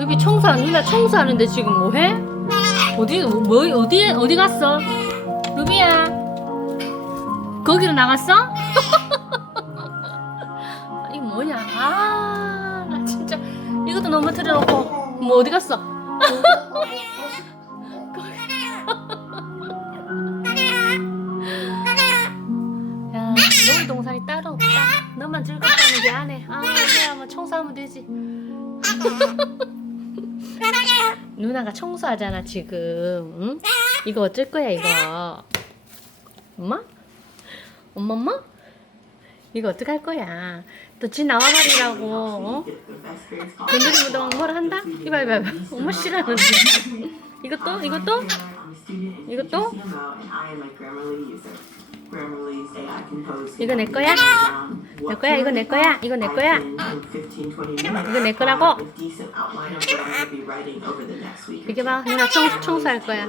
여기 청소 누나 청소하는데 지금 뭐 해? 어디 뭐 어디 어디 갔어? 루비야 거기로 나갔어? 아, 이거 뭐냐? 아, 나 진짜 이것도 너무 틀어놓고 뭐 어디 갔어? 야, 놀이 동산이 따로 없다. 너만 즐겁다는 게 안 해. 아, 그래, 뭐 청소하면 되지. 누나가 청소하잖아 지금. 응? 이거 어쩔 거야 이거? 엄마? 엄마 엄마? 이거 어떡할 거야? 또 지 나와 말이라고. 어? 건드리 무동 뭐라 한다? 이봐 이봐 이봐. 엄마 싫어하는데. 이것도 이것도 이것도? 이거 내 거야? 내 거야, 이거 내 거야, 이거 내 거야. 이거 내 거라고? 이게 봐, 누나 청, 청소할 거야.